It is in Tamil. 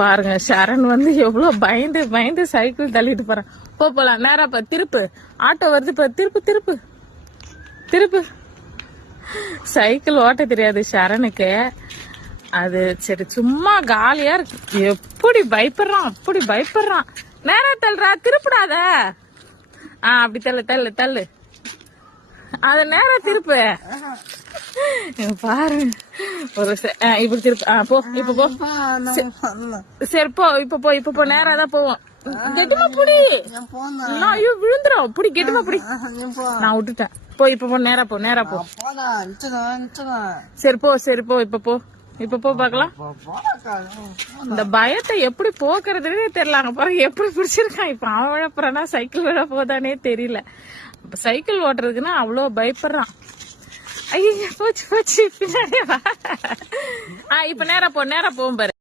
பாருங்க சரண் வந்து எவ்வளவு பயந்து பயந்து சைக்கிள் தள்ளிட்டு போறான். போலாம் நேரா திருப்பு, ஆட்டோ வருது திருப்பு திருப்பு திருப்பு. சைக்கிள் ஓட்ட தெரியாது சரணுக்கு. அது சரி சும்மா காலியா இருக்கு. எப்படி பயப்படுறான் அப்படி பயப்படுறான். நேரா தள்ளுறா, திருப்பிடாத. அப்படி தள்ளு தள்ளு தள்ளு, அத நேரம் திருப்பு. பாரு ஒரு இப்படி திருப்பு. போ இப்ப போ. சரி போ இப்ப போ நேரா தான் போவோம். கெட்டுமா புடி, ஐயோ விழுந்துரும். புடி கெட்டுமா புடி. நான் விட்டுட்டேன். இப்ப போ நேரா போ நேரா போ. சரி போ இப்ப போ பாக்கலாம். இந்த பயத்தை எப்படி போக்குறதுன்னே தெரியல. அங்க பாருங்க எப்படி பிடிச்சிருக்கான். இப்ப அவன் விழப்புறானா சைக்கிள் விழ போதானே தெரியல. சைக்கிள் ஓட்டுறதுக்குன்னா அவ்வளவு பயப்படுறான். ஐயா போச்சு பின்னாடியே வா. இப்ப நேரா போகும் பாரு.